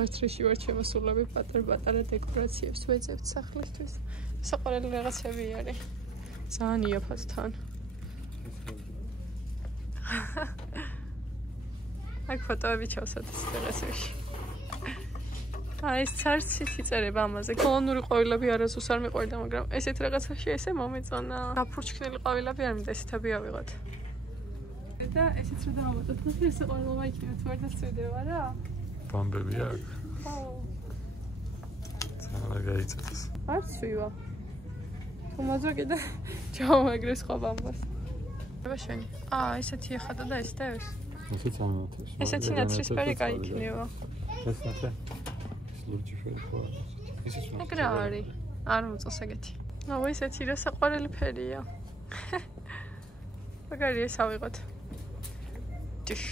ვარცრიში ვარ შემოსულები პატარ-პატარა დეკორაციებს ვეძებთ სახლისთვის. საყვარელი რაღაცები არის. ძალიან იაფად თან. აქ ფოტოები ჩავსვათ რაღაცებში. ეს ცარცით იწერება ამაზე. კოლონური ყვავილები არასდროს არ მიყვარდა, მაგრამ ესეთ რაღაცაში ესე მომეწონა. გაფურჩქნილი ყვავილები არ მინდა, ესეთი ავიღოთ. და ესეც რა დავამატოთ, ხო ესე ყვავილობა იქნება, თუ არ დასწრდება რა? ბამბები აქ. ხო. ძალიან გაიწეს. არ ცვივა. თუ მოძვა კიდე ჩავამაგრე სხვა ბამბას. აბა შენი. ესეთი ეხადა და ეს და ეს. ესეც ამათებს. ესეთი ნაცრისფერი კაი იქნება. ეს ნაცრე. ეს ლურჯი ფერი ხო? ესეც ნაცრე. ეგ რა არის? არ მოწოს ეგეთი. ესეთი რა საყვარელი ფერია. მაგარი ეს ავიღოთ. ტიშ.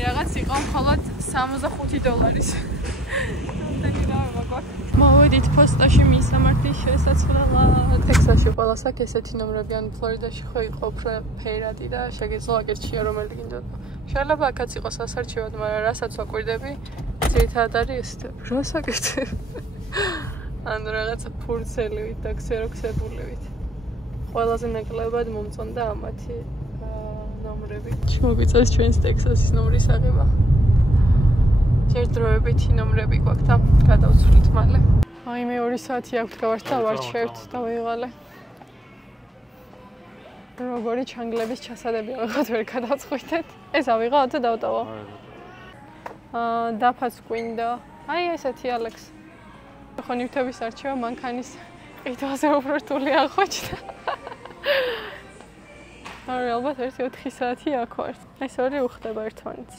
რაღაც იყო მხოლოდ $65. რამდენი რა მაგვაქვს? მოვედით პოსტაში მისამართის შესაძლებლად. ტექსასში ყველას აქვს ესეთი ნომრები, ან ფლორიდაში ხო იყო უფრო ფერადი და შეგეძლო აკერჩია რომელი გინდოდა. შეიძლება აქაც იყოს ასარჩევად, მაგრამ რასაც ვაკვირდები, ძირითადად არის ესეთი. რას აკეთებ? ან რაღაცა ფურცელივით და ქსეროქსებულივით. ყველაზე ნაკლებად მომწონდა ამათი ნომრები. მოგვიწევს ჩვენს ტექსასის ნომრის აღება. ჯერ დროებითი ნომრები გვაქვს და გადავცვლით მალე. მე 2 საათი აქვს გავართ და ვარჩევთ და ვიღალე. როგორი ჩანგლების ჩასადები ავიღოთ ვერ გადავწყვიტეთ. ეს ავიღოთ და დავტოვო. დაფაც გვინდა. ესეთი ალექს. ხო ნივთების არჩევა მანქანის ყიდვაზე უფრო რთული აღმოჩნდა. ალბათ 1-4 საათი აქ ვარ. ეს ორი უხდება ერთმანეთს.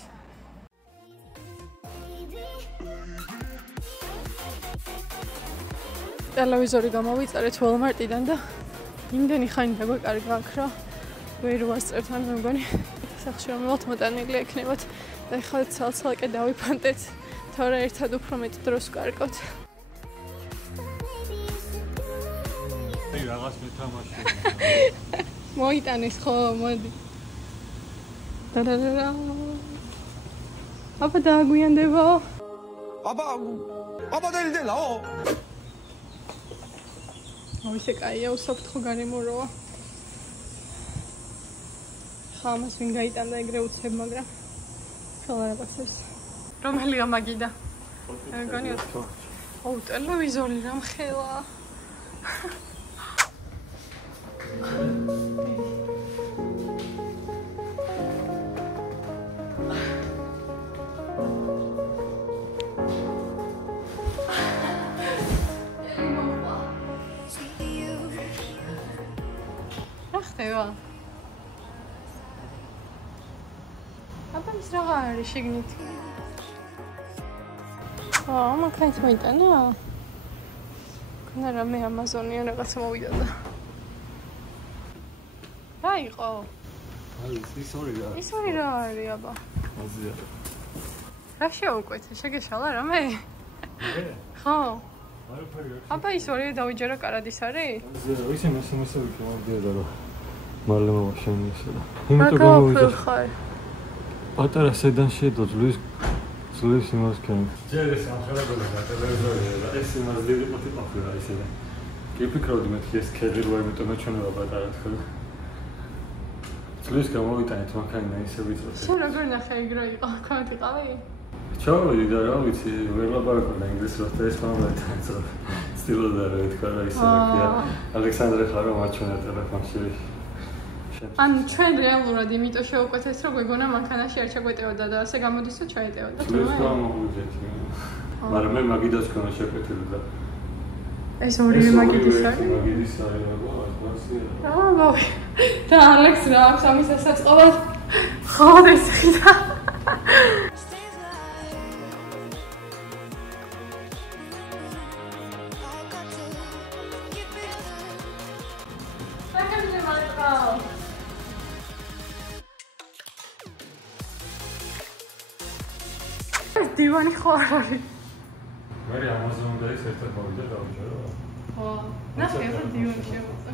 ტელევიზორი გამოვიწერეთ Walmart-დან და იმდენი ხანი დაგვეკარგა აქ რა. ვერ ვასწრებთ, ან მე მგონი სახლში რომ მოვთ მოტანილი ექნებათ და ეხლა ცალ-ცალკე დავიფანტეთ, თორე ერთად უფრო მეტ დროს ვკარგავთ. რაღაც მეთამაში. მოიტანეს ხო, მოდი. დადადადა. აბა დააგვიანდება. აბა დელდელაო. ისე კაია, უსაფრთხო გარემოროა. ხამას ვინ გაიტანდა ეგრე უცებ, მაგრამ ხელა რაღაცებს. რომელია მაგიდა? მე მგონი ტელევიზორი რა მხელა. აბა ის რა არის შეგნით? მაგას მოიტანა? კანა რამე ამაზონია რაღაცა მოვიდა და. რა იყო? ის ორი რა. ის ორი რა არის აბა? აზია. რა შეუკვეთე? შეგეშალა რამე? ხო. აბა ის ორი დავიჯერო კარადის არის? ისე მასე ვიქნებია და მალე მოვაშენე ისე და. იმიტომ გამოვიდა. პატარა სედანში და ძლივს იმას ქენ. ჯერ ეს ამხელებოდა ტელევიზორია და ეს იმას დიდი პოტი ყოფილა ისე და. კი ფიქრობდი მეთქი ეს ქეღი რო იმიტომ მეჩვენება პატარა თქო. ძლივს გამოვიტანეთ მანქანა ისე ვიწროთ. შენ როგორ ნახე ეგრე იყო? ქვემოთ იყავი? ჩავედი და რა ვიცი, ვერ ლაპარაკობდა ინგლისურად და ესპანურად დაიწყო. სტილოდა რა ითქვა რა ისე და ალექსანდრე ხარო მაჩვენა ტელეფონში. ან ჩვენ რეალურად იმიტომ შევუკვეთეს რომ გვეგონა მანქანაში არ ჩაგვეტევოდა და ასე გამოდის რომ ჩაეტევოდა თუმცა ეს გამოვიდეთ მაგრამ მე მაგიდას ქონა შეკვეთილი და ეს ორივე მაგიდის არის მაგიდის არის აბა და ალექს რა აქვს ამის ასაწყობად ხალხს ხიდა Wow. დივანი ხო არ არის? მე ამაზონზე ის ერთად მოვიდა დავიჯერო. ხო. ნახე რა დივანი შემოწა.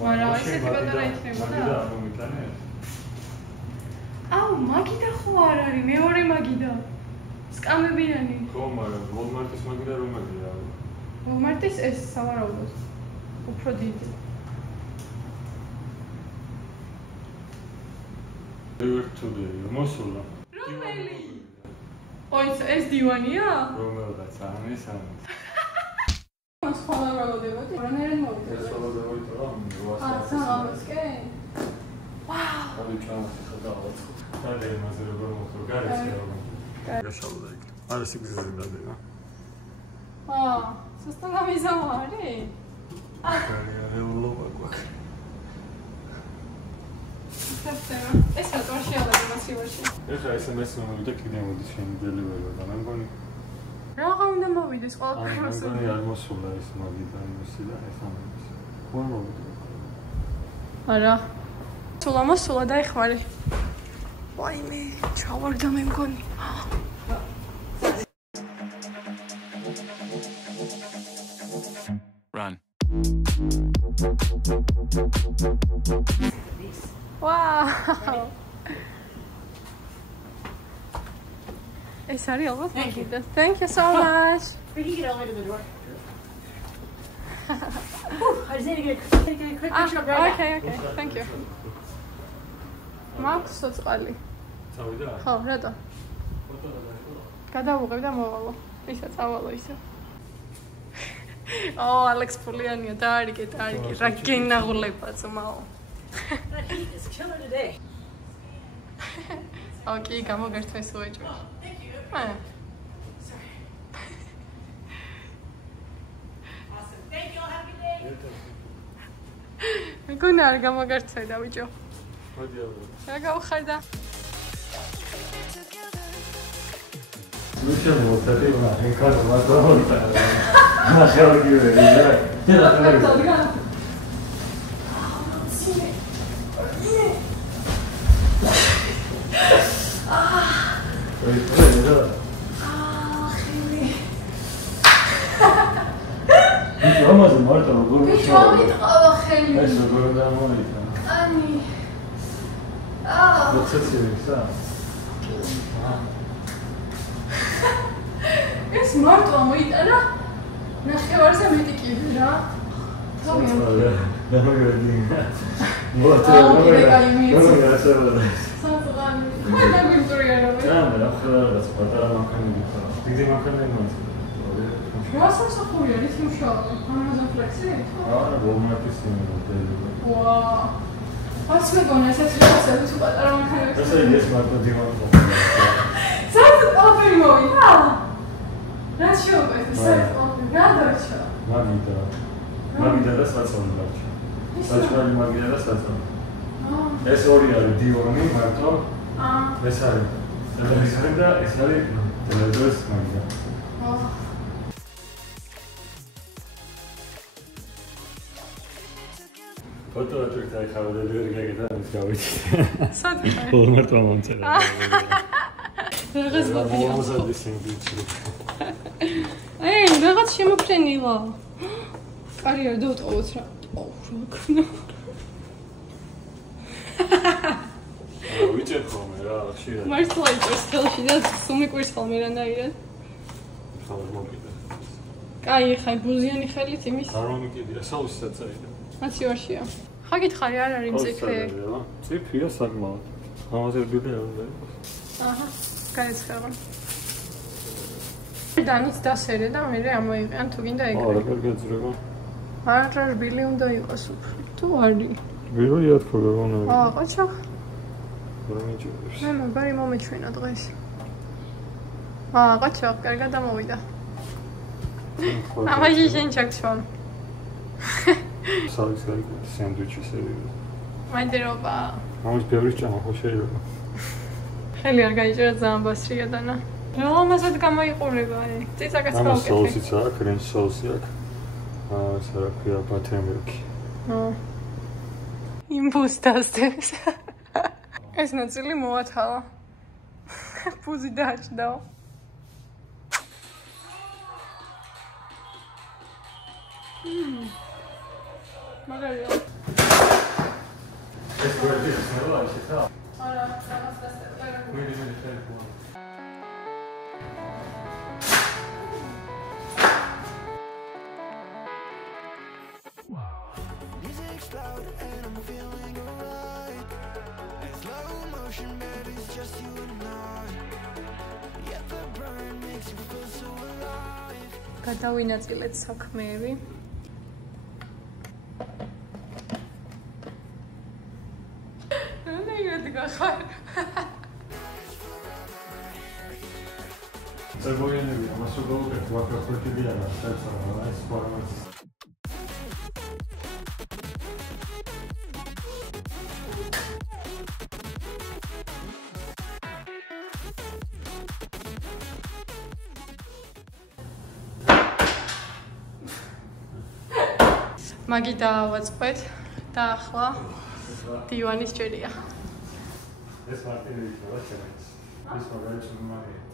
მაგრამ ესეთი პატარა იქნებოდა. მაგიდა არ მომიტანე? აუ, მაგიდა ხო არ არის? მეორე მაგიდა. სკამებიანი. ხო, მაგრამ Walmart-ის მაგიდა რომ მაგია. Walmart-ის ეს სავარაუდოდ. უფრო დიდი. ატვირთვა მოსულა. რომელი? ой, ეს დივანია? რომელდაც ამის. მას ხოლმე ველოდებოდი? რანერენ მოვიდა? ეს ველოდებოდი რა? საღამოს კი? ვაუ! აი ჩამოხდა ხადავაც. და იმაზე როგორ მოხდა? გარეთ რა. გაშალდა იქ. არა სიგრძეზე დადება. სუსტა გამიზამა არის? რეულობა გვაქვს. ეს რა თორშიალა მასივაში. ეხლა SMS მომივიდა კიდე მოდის შენი დელივერი და მე მგონი რაღა უნდა მოვიდეს ყველაფერი მე მგონი არ მოსულა ეს მაგიდა იმისი და ეს ამის. ხო მოვიდა. არა. მოსულა დაიხმარე. ვაიმე, ჩავარდა მე მგონი. Run. Wow. Hey, sorry, almost thank you. Thank you so much. We can get all the way to the door. I just need to get a quick picture of right Okay, thank you. Max, what's early? წავიდა? ხო, რატო? გადავუღებ და მოვალო. ისა წავალო ისე. ალექს ფულიანია, დაარიგე, რა გენაღულება ძმაო. That heat is killer today. Okay, გამოგერთვეს უეჭვი. Thank you. Sorry. Awesome. Thank you. Have a good day. მეგონა არ გამოგერთვედა ბიჭო. მოდი ავიღო. რა გავხარდა? Luciano მოწევი რა, ეკარო მაგოთა. ახალგივე, და ამაზე მარტო როგორ მიტყავა ხელი. ეს როგორ დამოიტა. Ani. პროცესია. ეს მარტო მოიტანა. ნახევარზე მეტი კიდე რა. თავია. დამაგრედინა. რა ხალხს პატარა მანქანები ხარ. დიდი მანქანები მაქვს. რა სამსახური არის მუშაობა? Amazon Flex-ი? არა, Walmart-ის მოდელი. ვაა. ას მეგონა ესეც რაღაცები თუ პატარა მანქანები. ესე ის მარტო დიმარტო. საერთოდ ყველაფერი მოვიდა? რა შეუყვეთ? საერთოდ რა დარჩა? მაგიდა და საწოლი დარჩა. საჭმელი მაგიდა და საწოლი. ეს ორი არის დივანი მარტო. ეს არის ტელევიზორი და ეს არის ტელევიზორის მაგიდა. ფოტო ატვირთვა ახალი დელივერი გაგედა ის გავიცი. სადი. Walmart მომწერა. რაღაც მოდია. მომზადის ინგლისური. რაღაც შემოფრენილა. კარიერა დავტოვოთ რა. რა ქნა. ვიჭერ ხოლმე რა, ხშირად. მართლა იჭერს ხელში და სუმიკვირს ხოლმე რანაირად. ხალხ მომკიდა. კაი, ხაი ბუზიანი ხელით იმის. არ მომკიდია, საუსაც წერია. მაცივაშია. ხა გითხარი არ არის მწიფე. მწიფეა საკმაოდ. ამაზე რბილი არ უნდა იყოს. აჰა, გაიცხება. დანიც დასერე და მე ამოიყიან თუ გინდა ეგრე. არა, კარგი გაძრება. არა, რბილი უნდა იყოს უფრო. თუ არის. რბილია თქო გაგონა. ყოჩა. რა მიჭირებს? მე მაგარი მომეჩვენა დღეს. ყოჩა, კარგად ამოვიდა. ამაში შენ ჩაქცვალ. სახლის სანდვიჩი სერვირა. მაინტერობა. ამის ბევრი ჭამა ხო შეიძლება. ხელი არ გაიჭერა ძალიან ბასრია დანა. რა ამასად გამოიყურება, წიწაკაც გავუკეთე. ამას სოუსიც აქვს, რენჯ სოუსი აქვს. ეს რა ქვია, ბათემილკი. იმპულს დასდევს. ეს ნაწილი მოათავა. ფუზი დააჭდაო. მაგარია. ეს გვერდის ნელა ისეა? არა, რაღაც დასწრება. გვერდი ტელეფონი. გადავინაწილეთ საქმეები. ნაირად გახარ. ზოგიერთი ამას უგავკეთ ვაკრაფეთებიან საერთოდ ეს ფორმატი. მაგი დავაწყეთ და ახლა დივანის ჭერია. ეს მარტივი იქნება ჩემს. ეს მაგალითად მაგია.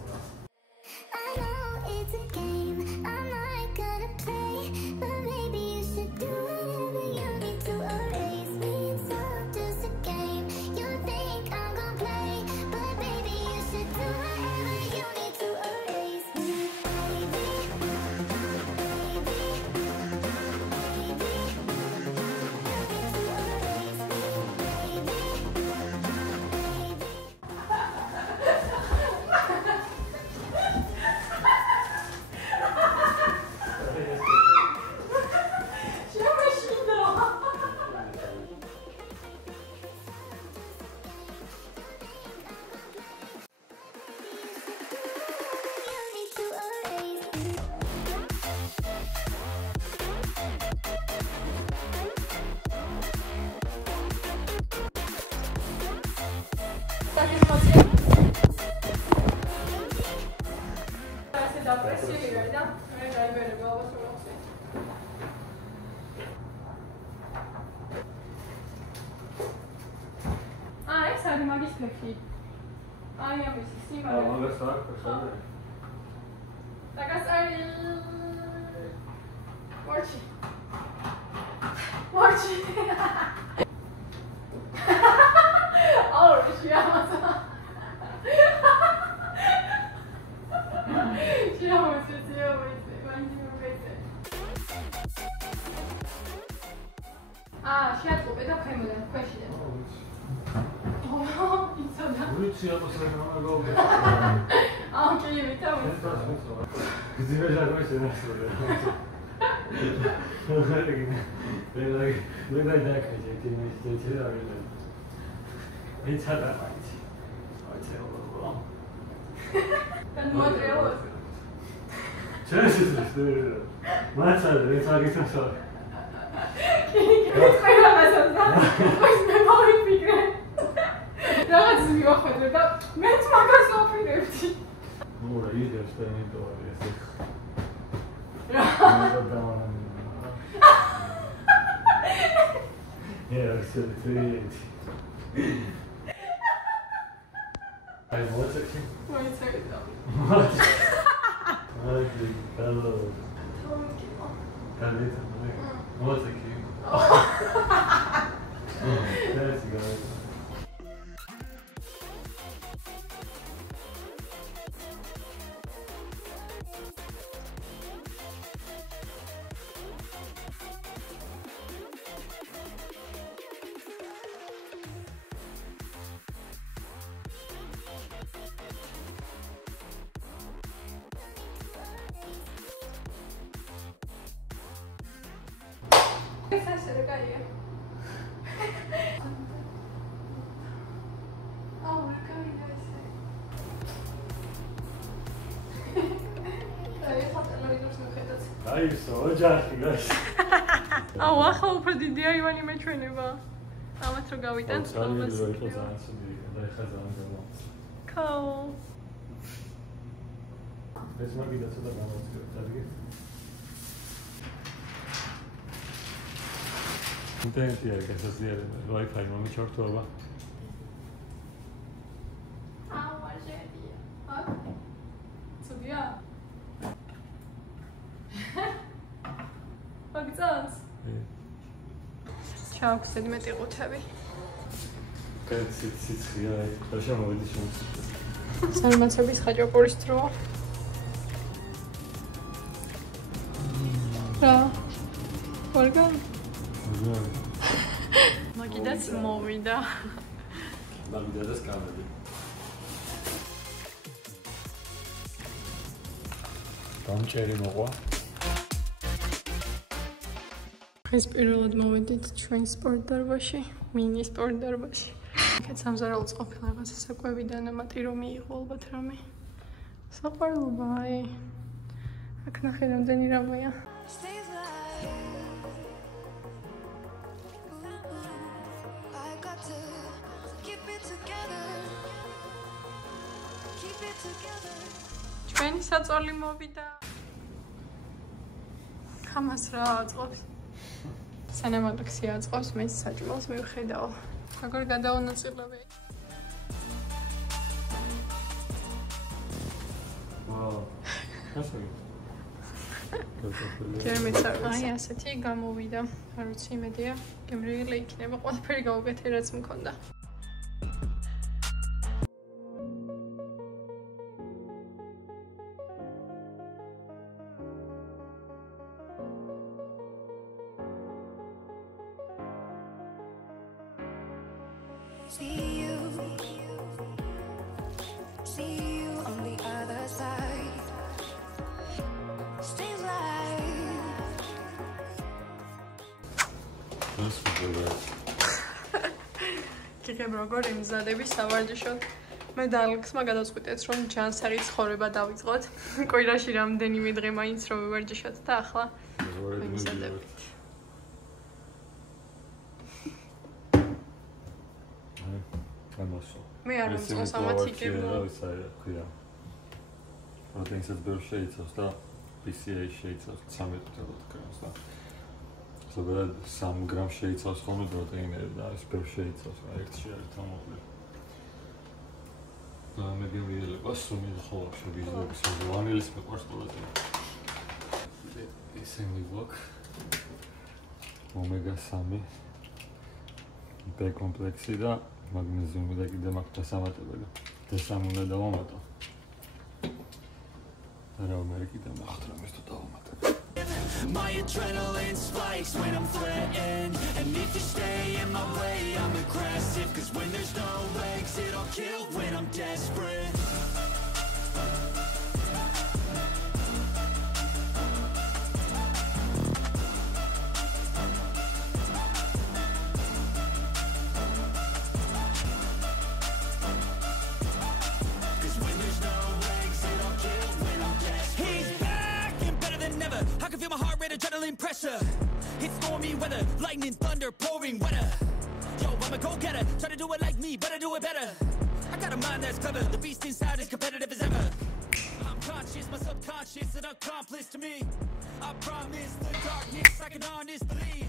აუ ახლა უფრო დიდი აივანი მეჩვენება. ამათ რო გავიტანთ ყველას. ქაო. ეს მაგიდა ცოტა გამოვწევთ, ადგილ. ინტერნეტი არის გასაზრდელი, Wi-Fi მომიჩართოება. აუაჟერია. აქ. ცუდია. მაგწანს? ჩავხსენ მეტი ყუთები. კაციციცია, და შემოვიდი შენს. წარმაცების ხაჭაპურის დროა. რა? ვარგან? მაგიდაც მოვიდა. მაგიდაც გამოვიდა. გამჭერი მოყვა. ეს პირველად მოვედით ჩვენ სპორტ დარბაზში, მინი სპორტ დარბაზში. აქეთ სამზარეულოს ყოფილა რაღაცა საკვებიდან ამათი რომ მიიღო ალბათ რამე. საყვარლობა, აი. აქ ნახე რამდენი რამეა. ჩვენი საწოლი მოვიდა. ხამას რა აწყობს? სანამ ტაქსი აწყობს, მე საჭმელს მივხედავ. როგორ გადაუნაწილები? ვაუ. ასეთი. აი ასეთი გამოვიდა. არ ვიცი იმედია, გემრიელი იქნება. ყველაფერი გავუკეთე რაც მქონდა. See you on the other side. Stays like That's good. კიკებ როგორ იმზადები სავარჯიშოდ. მე და ალექსმა გადავწყვიტეთ რომ ჯანსაღი ცხოვრება დავიწყოთ. კვირაში რამდენიმე დღე მაინც რომ ვივარჯიშოთ და ახლა იმზადებით. მე არ მომწონს ამათი კიბო. ქვია. პროტეინსაც ბევრ შეიცავს და PCA შეიცავს 13 გრამს და ზოგადად 3 გრამს შეიცავს ხოლმე პროტეინები და ეს ბევრ შეიცავს, რა ერთში არის თამოყლი. და მე გემრიელება სუმი ხო შევიზრდები ვანილის მეყვარს ყველაზე. ესენი ვაკ ომეგა 3 B კომპლექსი და მაგნეზიუმი და კიდე მაქვს დასამატებელი. D3 უნდა დავამატო. რა მე კიდე მაქვს რომ ეს თუ დავამატებ. My adrenaline spikes when I'm threatened. And if you stay in my way, I'm aggressive. Cause when there's no exit, I'll kill when I'm desperate. Adrenaline pressure, it's stormy weather, lightning, thunder, pouring weather. Yo, I'm a go-getter, try to do it like me, better do it better. I got a mind that's clever, the beast inside is competitive as ever. I'm conscious, my subconscious, an accomplice to me. I promise the darkness, I can honest believe.